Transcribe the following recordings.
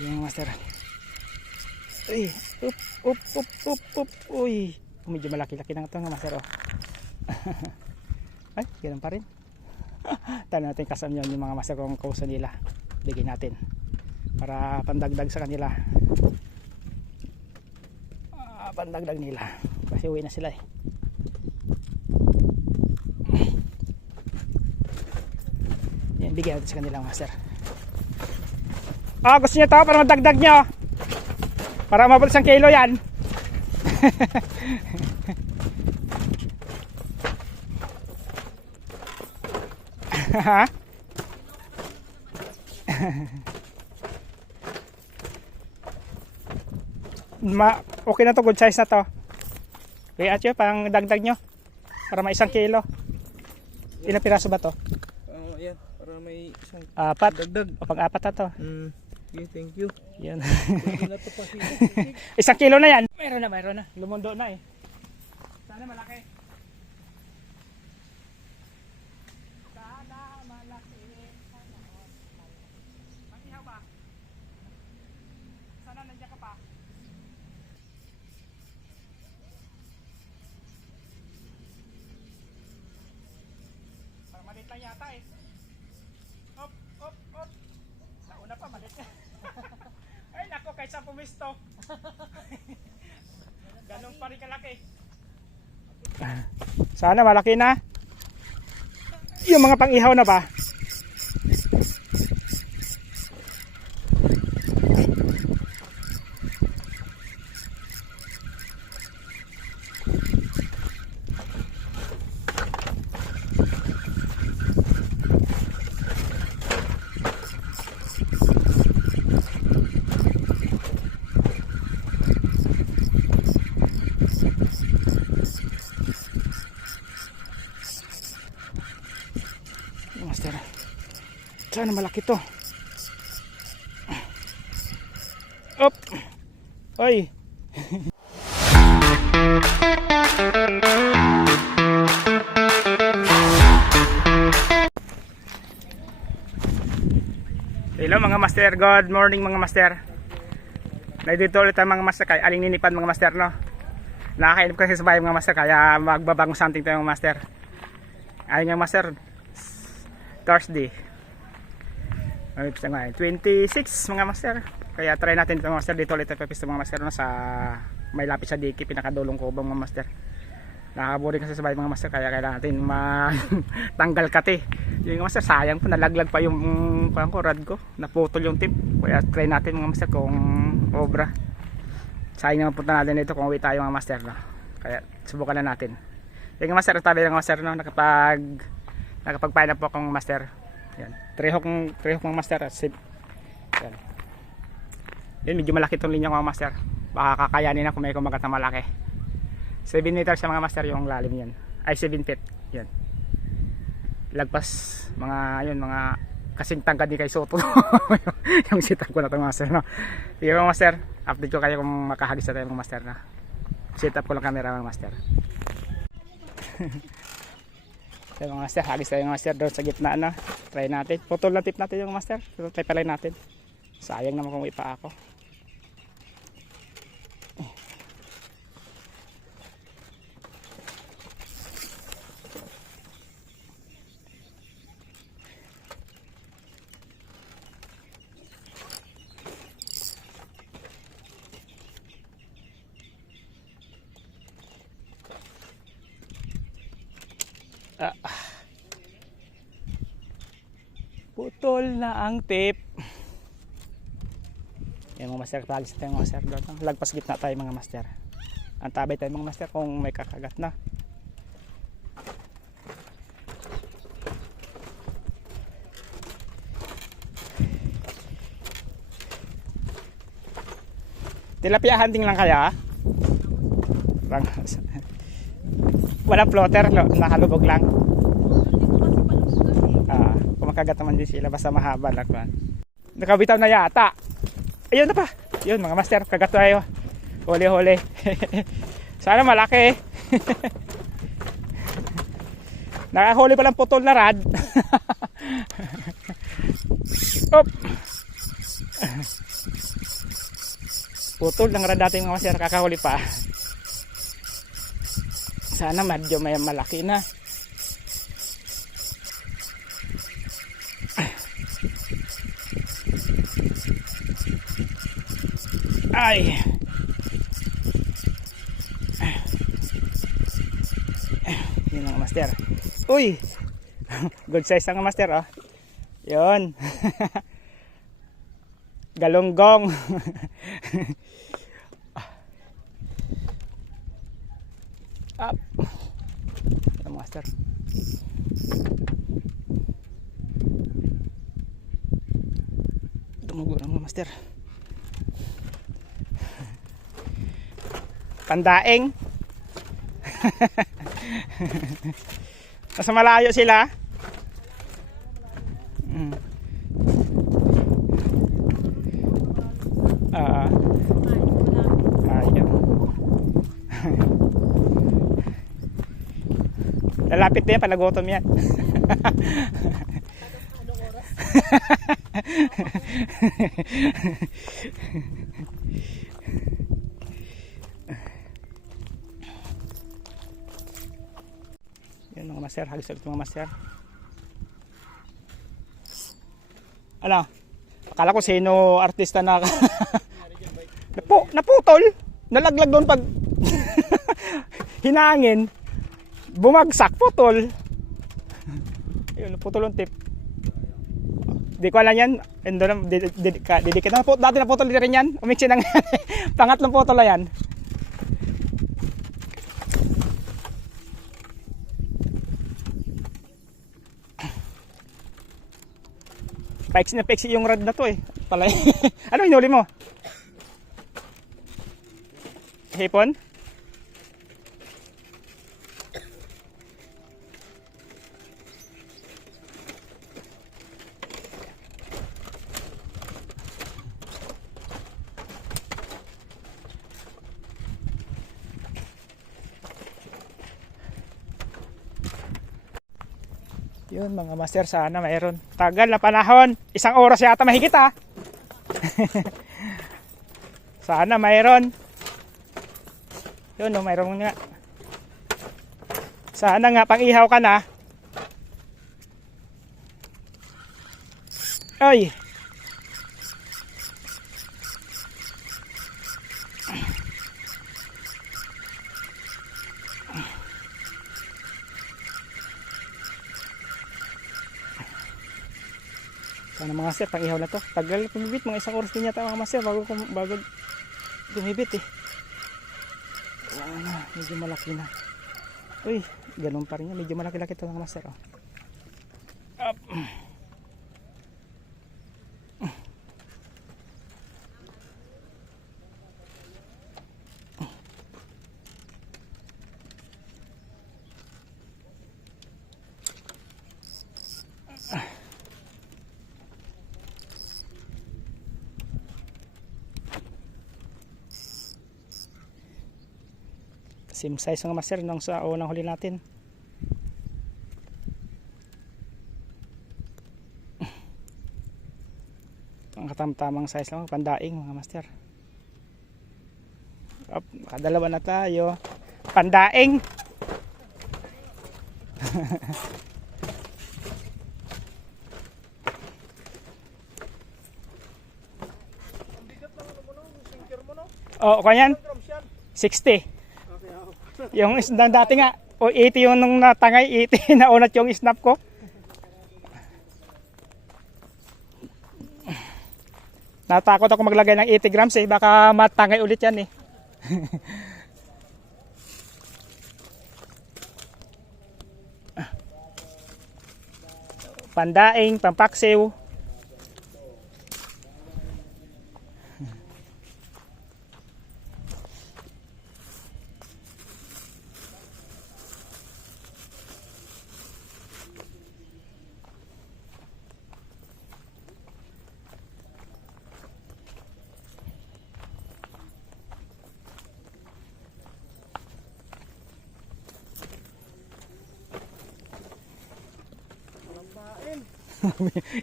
Yung master. Uy, up. Uy, medyo malaki-laki na ito nga master. Oh. Ay, ganun pa rin. Tayo natin kasam yun yung mga master kung kauso nila. Bigyan natin para pandagdag sa kanila. Pandagdag nila kasi uwi na sila eh. Yan, bigyan natin sa kanila master. Gusto niyo ito para madagdag nyo para mabot 1 kilo yan. Okay na to, good size na to. Kaya atyo, pang dagdag nyo para may 1 kilo. Ilang piraso ba to? Ayan, para may isang 4 dagdag. o pang-4 na to. Okay, thank you. Yan. 1 kilo na yan. Mayroon na. Lumundo na eh. Sana malaki. Ang ihaw ba? Sana nandiyan ka pa. Para malit lang yata eh. Op. Nauna pa, malit na. Ay nako, kaysa pumisto. Ganun pa rin kalaki. Sana malaki na. Yung mga pang-ihaw na ba? Master, sana malaki to. Op. Oy. Hello mga master, good morning mga master. Nandito ulit ang mga master kay aling ninipan mga master no. Nakakainip kasi sa bahay mga master kaya magbabagong something tayo mga master. Ayun nga master, Thursday 26 mga master, kaya try natin ito mga master. Dito ulit ang papisto mga master no, sa may lapis sa diki, pinakadulong ko bang mga master. Nakakaboring kasi sa bahay mga master kaya kailangan natin matanggal kati yung master. Sayang po, nalaglag pa yung rad ko, naputol yung tip, kaya try natin mga master kung obra. Sayang naman punta natin dito kung uwi tayo mga master no? Kaya subukan na natin yung master. Tabi ng master no, nakapagpain na po akong master. Yan. Trehok ng master. Yan. Yan, medyo malaki itong linya ko mga master. Baka kakayanin na kung may kumagat na malaki. 7 meters sa mga master yung lalim yan. Ay 7 feet. Yan. Lagpas mga kasing tangkad ni kay Soto. Yung sitang ko na ito mga master. No? Sige mga master. Update ko kayo kung makahagis na tayo mga master na. Set up ko lang camera mga master. So, mga master, hagis tayo mga master doon sa gitna na. Try natin. Putol na tip natin yung master. Try pala natin. Sayang naman kung ipa ako. Putol na ang tip. Yan mga master, pagis tayo mga master doon. Lagpas gitna tayo mga master. Antabay tayo mga master kung may kakagat na. Tilapia hunting lang kaya? Wala floater, nakalubog lang. Kumakagat naman din sila basta mahaba lang. Nakabitaw na yata. Ayun na pa. Yun mga master, kagat tayo. Huli. Sana malaki. Nakahuli pa lang putol na rad. Op. Putol ng rad natin mga master, kakahuli pa. Sana medyo may malaki na. Ay. Yun mga master. Uy. Good size ang master oh. Yun. Galunggong. Up. Yung master. Tumugo ng master. Pandaing. Nasa malayo sila. Ayun. Lalapit din pag nagutom yan. Yan mga master, halos ulit mga master. Ano? Akala ko sino artista na naputol, nalaglag doon pag hinangin, bumagsak, putol. Ayun, putol yung tip. Di ko alam yan. Didikit na po. Dati na putol din rin yan. Umiksi ng pangatlong putol na yan. Paiksi na paiksi yung rad na to eh. Palay. Ano hinuli mo? Hipon? Yun mga master, sana mayroon. Tagal na panahon. 1 oras yata mahigit ah. Sana mayroon. Yun no, mayroon nga. Sana nga pang ihaw ka na. Ay. Sana mga sir, pang ihaw na to. Tagal pumibit, mga 1 oras din yata mga sir bago gumibit eh. Medyo malaki na. Uy, ganun pa rin yan. Medyo malaki-laki ito mga master oh. Up. Same size ng master nung sa unang huli natin. Ang katamtamang size lang, pandaing mga master. Up, kadalawa na tayo. Pandaing. Oh, kanyan? 60. Yung isda dati nga, o 80 yung nung natangay, 80 na unat yung snap ko. Natakot ako maglagay ng 80 grams eh, baka matangay ulit yan eh. Pandaing, pampaksiw.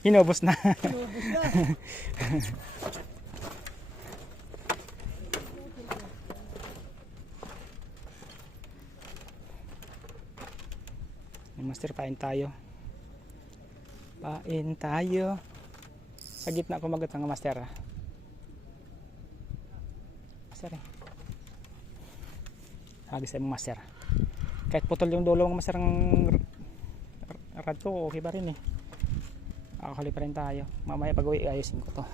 Inubos na. Master, pain tayo. Pain tayo. Sa gitna kumagat ng master. Master eh. Hagis tayo mga master. Kahit putol yung dulo ng master ng rad ko, okay pa rin eh. Akakali pa rin tayo. Mamaya pag uwi ayusin ko to.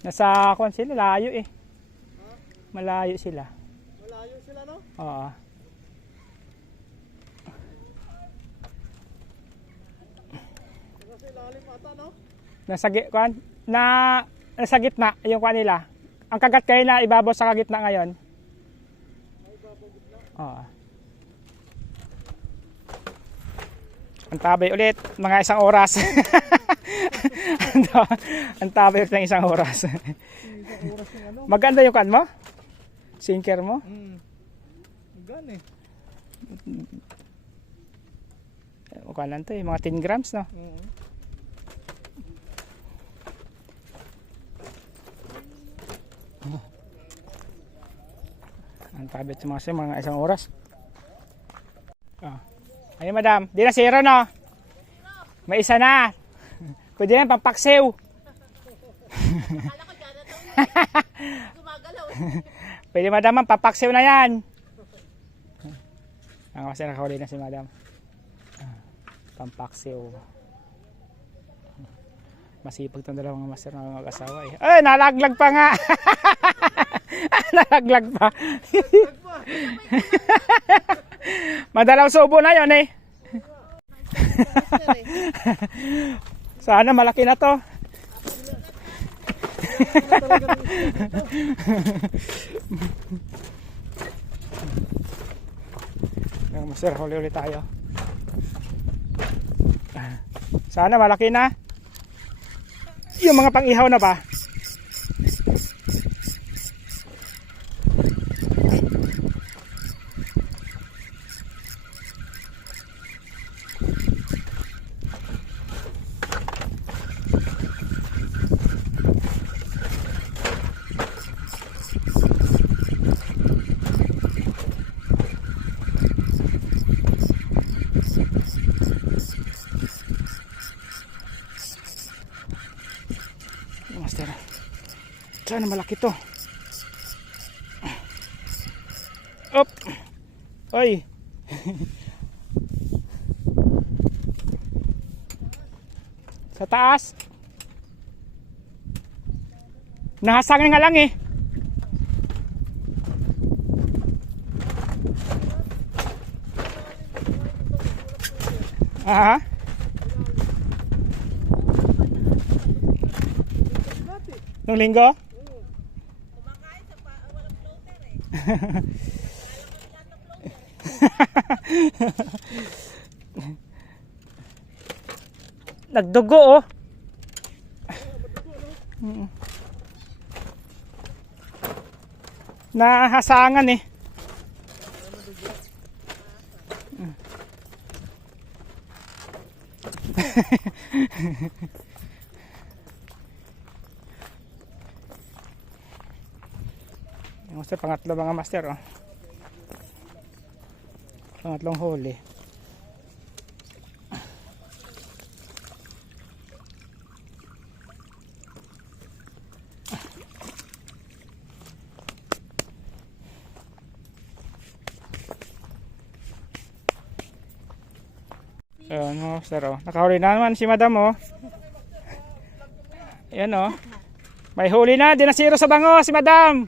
Nasa kuan sila, layo eh. Malayo sila. Malayo sila, no? Oo. Kasi lalim ata, no? Nasa gitna yung kuan nila. Ang kagat kayo na ibabaw sa kagitna ngayon. Ay, babaw gitna. Oo. Ang tabay ulit, mga isang oras. Ang tabay ulit ng isang oras. Isang oras yung ano? Maganda yung kan mo? Sinker mo? Gan eh. Kuan lang to eh, mga 10 grams no? Ang tabay ito mga isang oras. Ayun madam, di na zero no? May isa na. Pwede yan, pampaksiw. Akala ko dyan na ito. Gumagalaw. Pwede madam, pampaksiw na yan. Ang kasi nakahuli na si madam. Pampaksiw. Masipag itong dalawang master na mag-asawa eh. Ay, nalaglag pa nga. Nalaglag pa. Madalaw subo na yon eh. Sana malaki na to. Master, huli ulit tayo. Sana malaki na. Yung mga pang-ihaw na ba? Master, sana malaki to. Op. Oy. Sa taas. Nahasang nga lang eh. Aha. Nung linggo? Kumakain sa walang floater eh. Nagdugo oh. Nahasangan eh. Master, pangatlo mga master oh. Pangatlong huli. Ayan master oh. Nakahuli na naman si madam oh. Ayan oh. May huli na, di na zero sa bango si madam.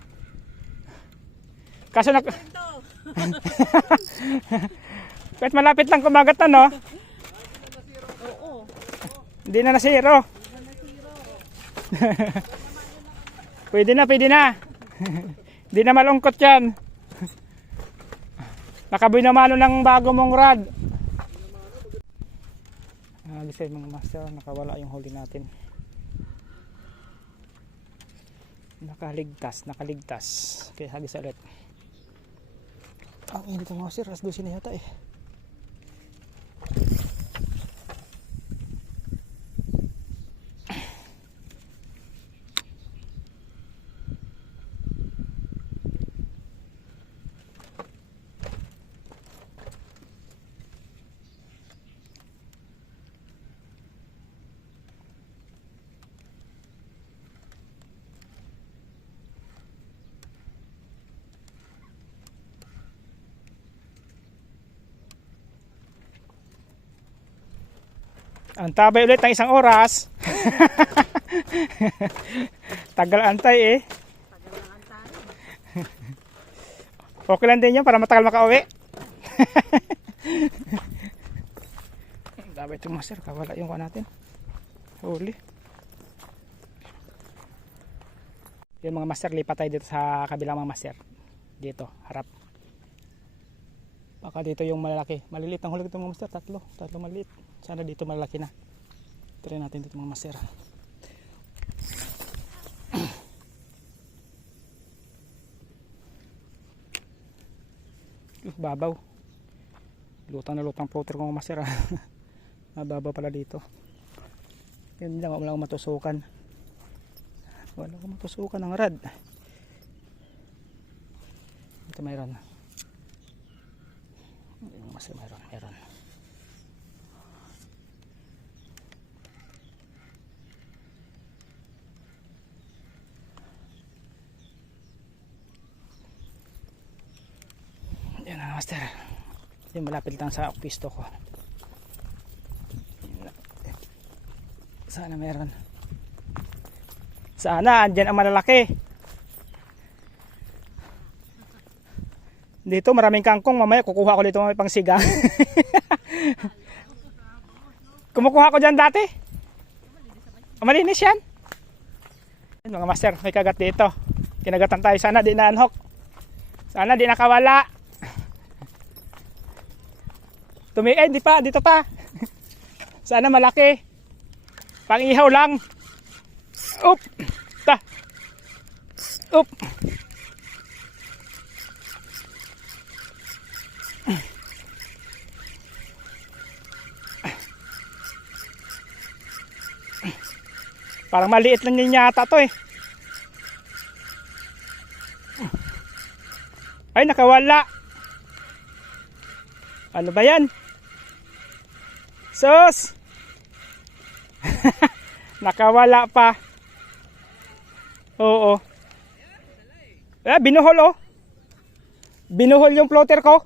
Kaso na kahit malapit lang kumagat na no. Oo. Hindi na nasiro. Pwede na, pwede na. Hindi na malungkot yan. Nakabinamano ng bago mong rad. Gisay mga master, nakawala yung huli natin. Nakaligtas. Okay, hagis ulit. Ang init ng master, alas 12 na yata eh. Ang tabay ulit ng 1 oras. Tagal antay eh. Tagal lang ang tayo. Okay lang din yan para matagal makauwi. Dapat itong master, kawala yung kuha natin. Huli. Yung mga master, lipat tayo dito sa kabilang mga master. Dito, harap. Baka dito yung malalaki. Maliliit ang huli ito mga master, tatlo maliit. Sana dito malalaki na. Try natin dito mga master. Babaw. Lutang na lutang floater ko mga master. Mababaw pala dito. Yan lang, wala akong matusukan. Wala akong matusukan ng rad. Ito mayroon. Master, mayroon. Yan na master. Yung malapit lang sa pisto ko. Sana meron. Sana andyan ang malalaki. Dito maraming kangkong. Mamaya kukuha ko dito may pangsiga. Kumukuha ko dyan dati. Malinis yan. Mga master, may kagat dito. Kinagatan tayo. Sana di na-unhook. Sana di nakawala. Di pa, dito pa. Sana malaki. Pang-ihaw lang. Up. Ta. Up. Parang maliit lang yun yata to eh. Ay, nakawala. Ano ba yan? Sus! Nakawala pa. Oo. Binuhol oh. Binuhol yung floater ko.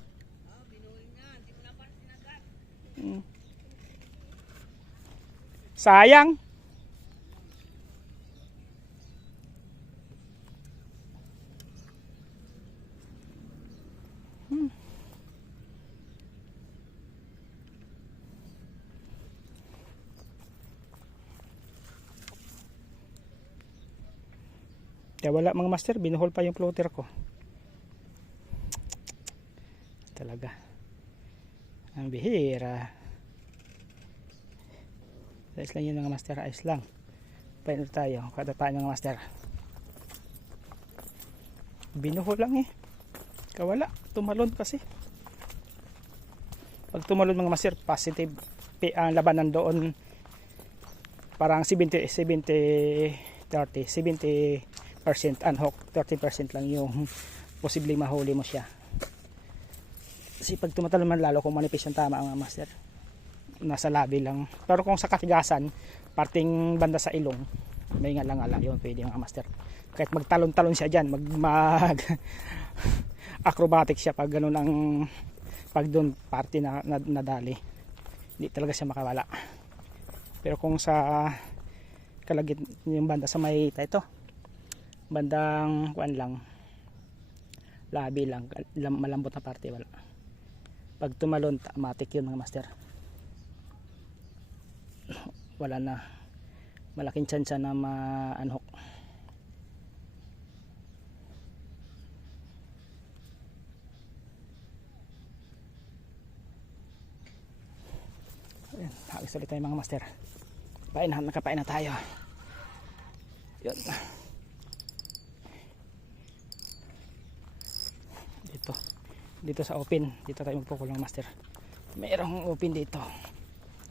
Sayang. Kaya wala mga master, binuhol pa yung floater ko. Talaga. Ang bihira. Ayos lang yun mga master, ayos lang. Paano tayo, kada tayo mga master. Binuhol lang eh. Kawala, tumalon kasi. Pag tumalon mga master, positive ang labanan doon. Parang 70-30, 70% unhook, 30% lang yung posibleng mahuli mo siya. Kasi pag tumatalon man lalo kung manipis yung tama ang master, nasa labi lang. Pero kung sa katigasan, parting banda sa ilong, may nga lang ala, yun pwede mga master. Kahit magtalon-talon siya dyan, mag acrobatic siya pag ganun ang pag doon party na nadali, hindi talaga siya makawala. Pero kung sa kalagit yung banda sa may ito, bandang kuan lang, labi lang, malambot na parte, wala. Pag tumalon, matik yun mga master. Wala na, malaking chance na ma-unhook. Ayan, hagis ulit tayo mga master. Nakapain na tayo. Yun. Dito sa open, dito tayo magpukul ng master. Mayroong open dito.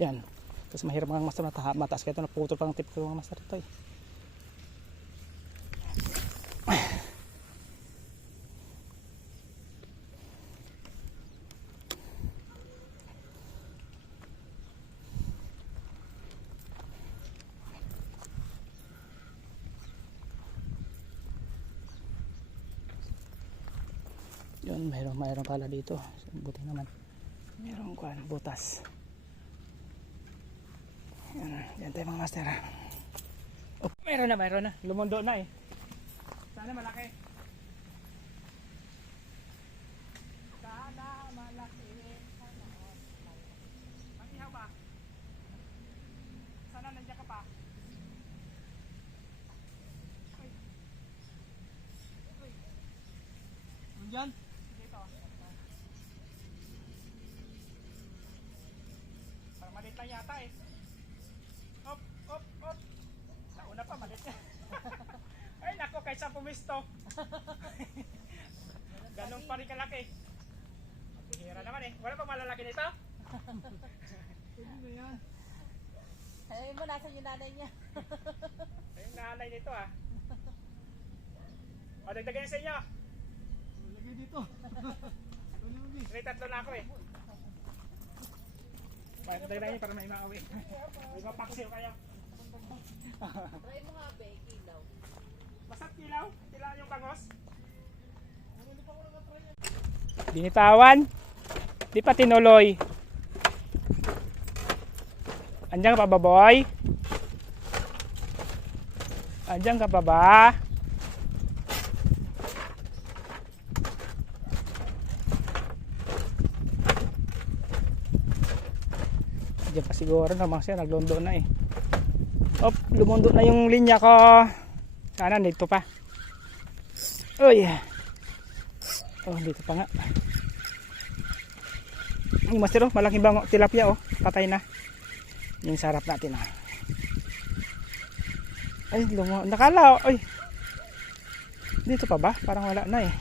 Yan. Tapos mahirap mga master na mataas kaya ito naputol pang tip ko mga master ito eh. Yun, mayroon pala dito. Buti naman. Mayroong kuan, butas. Yan tayo mga master. Oh, meron na. Lumundo na eh. Sana malaki. Sana malaki. Mag-ihaw ba? Sana nandiyan ka pa. Nandyan? Dito. Parang malit lang yata eh. Op. Nauna pa, malit. Ay nako, kaysa pumisto. Ganun pa rin kalaki. Bihira naman eh. Wala pang malalaki nito? Pwede na yan. Sabi mo, nasan yung nanay niya? Ay, yung nanay nito ah. O, dagdagan sa inyo. Lagay dito. Pwede mo, Bi. May tatlo na ako eh. Dagdagan nyo para may mauwi. May mapaksiw kayo. Try mo nga, be, ilaw. Basta't kilaw? Kilaw yung bangos? Binitawan. Di pa tinuloy. Andiyan ka pa ba, boy? Andiyan ka pa ba? Andiyan pa siguro naman siya. Naglundo na eh. Op, lumundo na yung linya ko. Sana dito pa. Uy. Oh, dito pa nga. Yung master, oh, malaking bango, tilapia, oh, patay na. Yung sarap natin, oh. Ay, nakala, oh, ay. Dito pa ba? Parang wala na eh.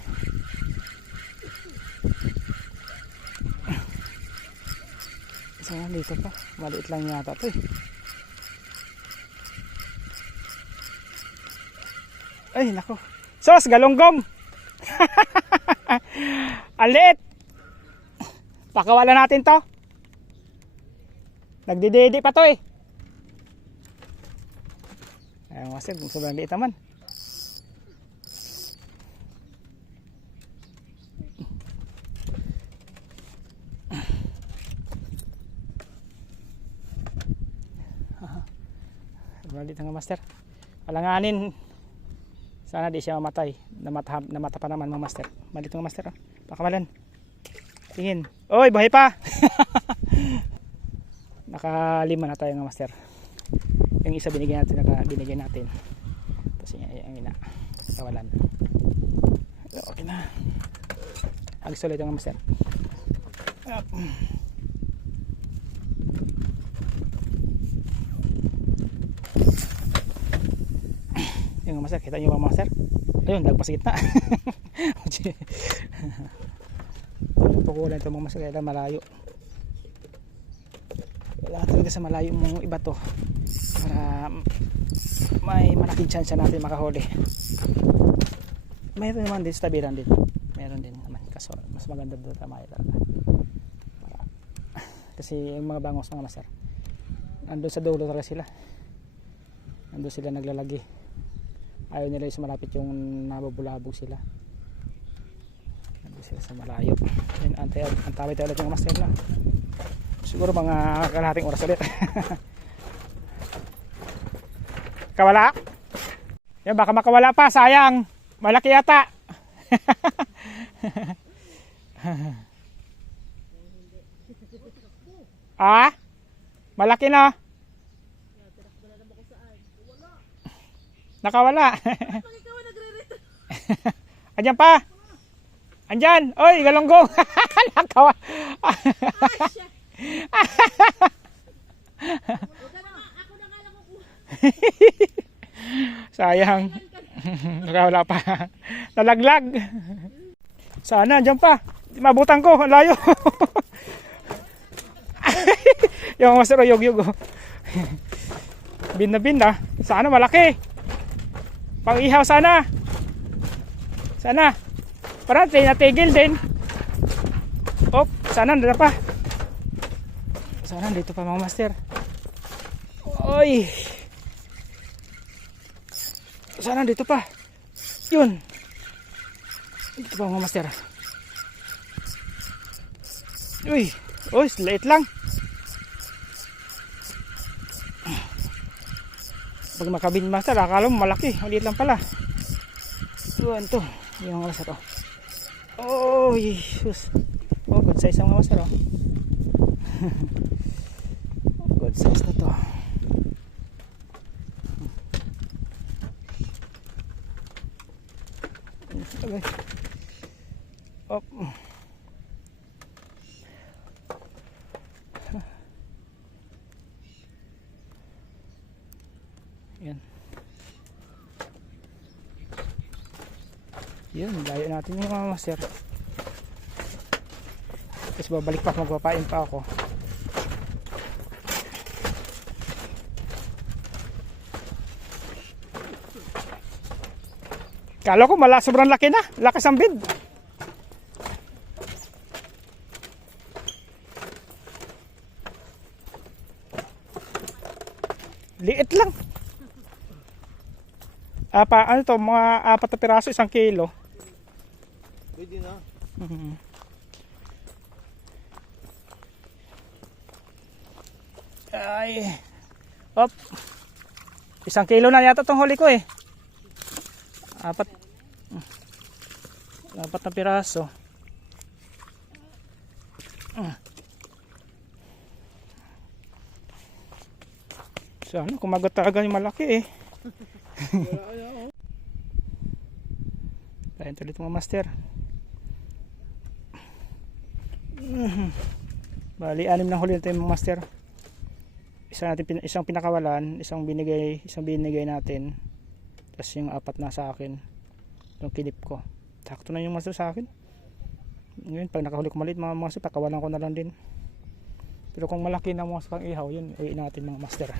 Sana dito pa. Maliit lang yata to eh. Ay, nako. Sos, galunggong. Alit. Pakawala natin to. Nagdididi pa to eh. Ayun kasi, sobrang liit naman. Sobrang liit nga master. Alanganin. Sana di siya mamatay. Namata pa naman mga master. Malit nga master. Oh. Pakawalan. Tingin. Oy, buhay pa. Nakalima na tayo nga master. Yung isa binigyan natin. Tapos yung ina. Pakawalan. Okay na. Agis ulit nga master. Up. Yung master, kita nyo ba master? Ayun, lagpas gitna. Pukulan ito mga master, kaya malayo. Kailangan talaga sa malayo mong iba to para may malaking chance natin makahuli. Mayroon naman din sa tabiran din. Meron din naman, kaso mas maganda doon tamayo talaga. Kasi yung mga bangos mga master, andun sa dulo talaga sila. Andun sila naglalagi. Ayaw nila yung malapit yung nabubulabog sila. Nandun sila sa malayo. Antawid tayo ulit yung master na. Siguro mga kalahating oras ulit. Kawala? Yan, baka makawala pa. Sayang. Malaki yata. Ah? Malaki na. Nakawala. Andiyan pa. Andiyan. Oy, galunggong. Nakawa. Sayang. Nakawala pa. Nalaglag. Sana, andiyan pa. Mabutan ko. Layo. Yung master yug-yug. Bin na bin na. Sana malaki. Pang ihaw sana. Sana. Para natigil din. Op, sana nandito pa. Sana dito pa mga master. Oy. Sana dito pa. Yun. Dito pa mga master. Uy. Uy, late lang. Pag makabin master, akala mo malaki, maliit lang pala. Tuwan to, yung master to. Oh, Jesus. Oh, good size ang mga master oh. Good size na to. Okay. Op. Yan. Yun, layo natin yung mga master. Tapos babalik pa, magpapain pa ako. Kala ko sobrang laki na, lakas ang bid. Liit lang. Ano to, mga 4 na piraso, 1 kilo. Pwede na. Ay. Op. 1 kilo na yata tong huli ko eh. 4 na piraso. Sana kumagat talaga yung malaki eh. Tayo ulit mga master. Bali 6 na huli natin mga master. Isang pinakawalan, isang binigay natin. Tapos yung 4 na sa akin. Yung kinip ko. Sakto na yung master sa akin. Ngayon pag nakahuli ko maliit mga master, pakawalan ko na lang din. Pero kung malaki na mga pang ihaw, yun uwi natin mga master.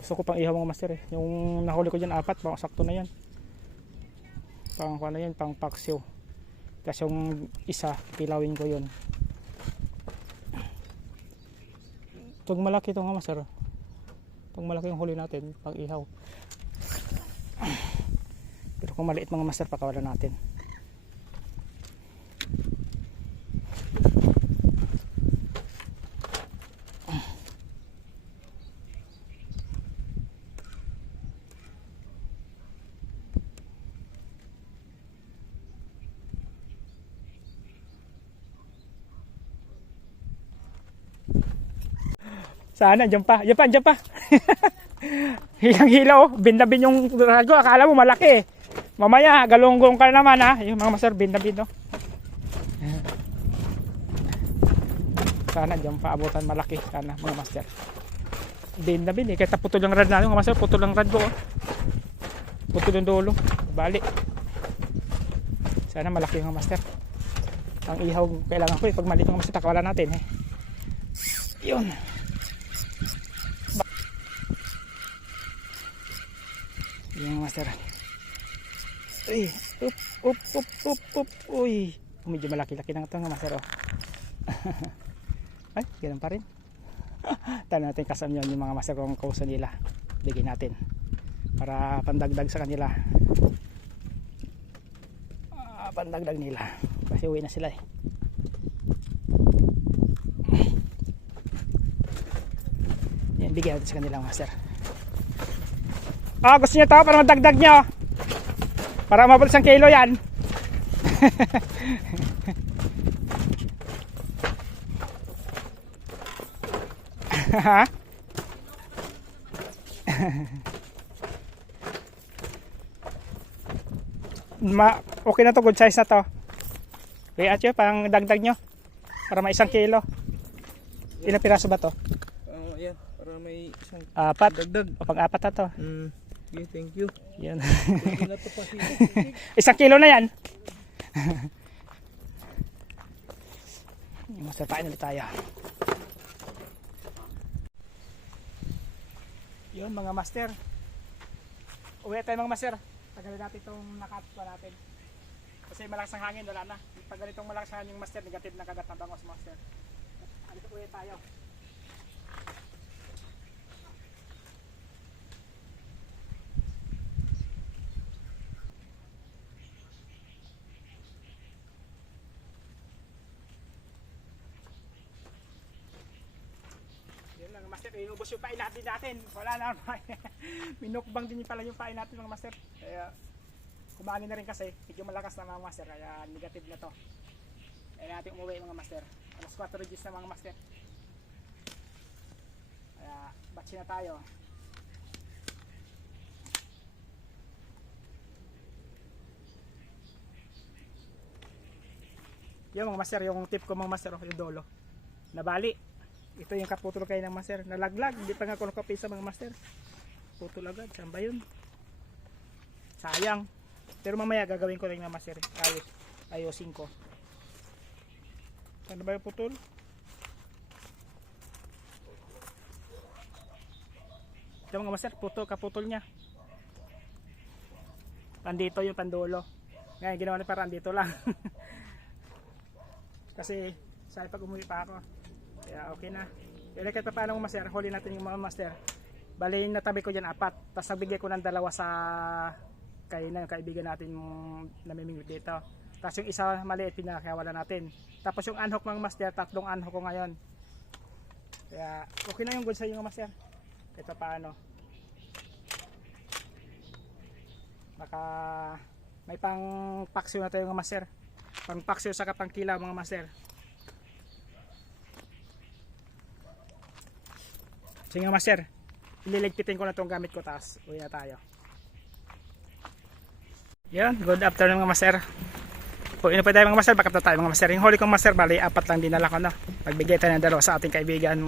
Gusto ko pang ihaw mga master eh. Yung nahuli ko dyan 4, pang sakto na yan. Pang ano yan, pang paksiw. Tapos yung isa, pilawin ko yun. Pag malaki ito nga master. Pag malaki yung huli natin, pang ihaw. Pero kung maliit mga master, pakawalan natin. Sana, dyan pa. Hilang-hila oh. Bin yung rago. Akala mo malaki eh. Mamaya, galunggong ka naman ha. Yung mga master, bin oh. Sana, dyan pa abutan malaki. Sana, mga master. Bin eh. Kahit putol yung rad na mga master. Putol yung rad ko oh. Putol yung dulo. Balik. Sana malaki yung mga master. Ang ihaw kailangan ko eh. Pag maliit yung master, takawalan natin eh. Yun. Yung master. Uy, up. Uy. Medyo malaki-laki na ito nga master oh. Ay, ganun pa rin. Tayo natin kasam yun yung mga master kung kauso nila. Bigyan natin. Para pandagdag sa kanila. Pandagdag nila. Kasi uwi na sila eh. Yan, bigyan natin sa kanila master. Gusto niyo ito para madagdag nyo. Para mabalik 1 kilo yan. Okay na to, good size na to. Kaya at yun, pang dagdag nyo. Para may 1 kilo. Ilang piraso ba to? Ayan, para may isang 4. dagdag. O pang-4 na to. Okay, thank you. Yan. Pwede na to pa siya. 1 kilo na yan. Master, pain ulit tayo. Yun mga master. Uwi tayo mga master. Tagalin natin itong nakatwa natin. Kasi malakas ang hangin, wala na. Pag ganitong malakas ang hangin yung master, negative na kagat na bangos master. Dito uwi tayo. Yun lang master, inubos yung pain natin. Wala na. Minukbang din pala yung pain natin mga master. Kaya kumangin na rin kasi. Medyo malakas na mga master. Kaya negative na to. Kaya natin umuwi mga master. Alas 4 Gs na mga master. Kaya batch na tayo. Yung mga master, yung tip ko mga master, yung dolo. Nabali. Ito yung kaputol kayo ng master. Nalaglag. Hindi pa nga ko nakapisa mga master. Putol agad. Saan ba yun? Sayang. Pero mamaya gagawin ko rin mga master. Ayusin ko. Saan ba yung putol? Ito mga master, kaputol niya. Andito yung pandolo. Ngayon ginawa na para andito lang. Kasi sa pag umuwi pa ako. Kaya okay na. Kaya kahit pa paano mga master, huli natin yung mga master. Bali natabi ko dyan 4. Tapos nagbigay ko ng 2 sa kaibigan natin namimingwit dito. Tapos yung isa maliit pinakawala natin. Tapos yung unhook mga master, 3 unhook ko ngayon. Kaya okay na yung good sa inyo mga master. Kahit pa paano. Baka may pang paksyo na tayo mga master. Pang paksyo sa kapang kilaw mga master. Sige mga master, ililigpitin ko na itong gamit ko, taas uwi na tayo. Yan, good afternoon mga master. Uwi na pa tayo mga master, backup na tayo mga master. Yung huli kong master, bali 4 lang dinala ko, no? Pagbigay tayo ng 2 sa ating kaibigan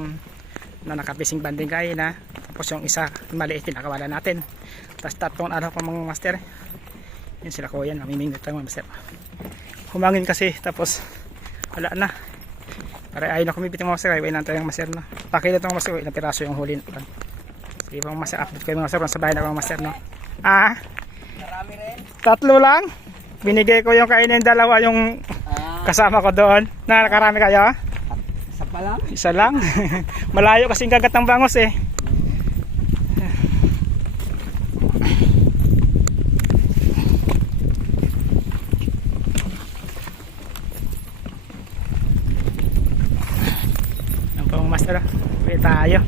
na nakapising banding kain, ha? Tapos yung isa maliit pinakawala natin. Tapos 3 araw ko mga master. Yan sila ko yan, mamimingwit tayo mga master. Humangin kasi, tapos wala na. Para ayaw na kumipit yung mga master, ayaw na tayo mga master, no? Pakilot ng mga master, ilang piraso yung huli. Sige mga master, update ko yung mga master, sa bahay na mga master, no? Marami rin. 3 lang. Binigay ko yung kainin 2 yung kasama ko doon. Nakarami kayo? Isa pa lang. Isa lang. Malayo kasing kagat ng bangos eh. Master, uwi tayo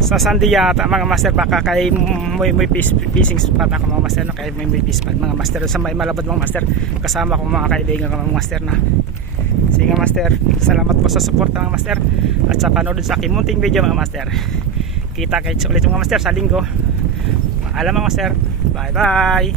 sa Sandy yata mga master, baka kay may fishing spot ako mga master, no? Kay may fish spot mga master sa may Malabad mga master, kasama ko mga kaibigan ko mga master na. Sige mga master, salamat po sa support mga master at sa panood sa aking munting video mga master. Kita kayo ulit mga master sa linggo. Paalam mga master, bye bye.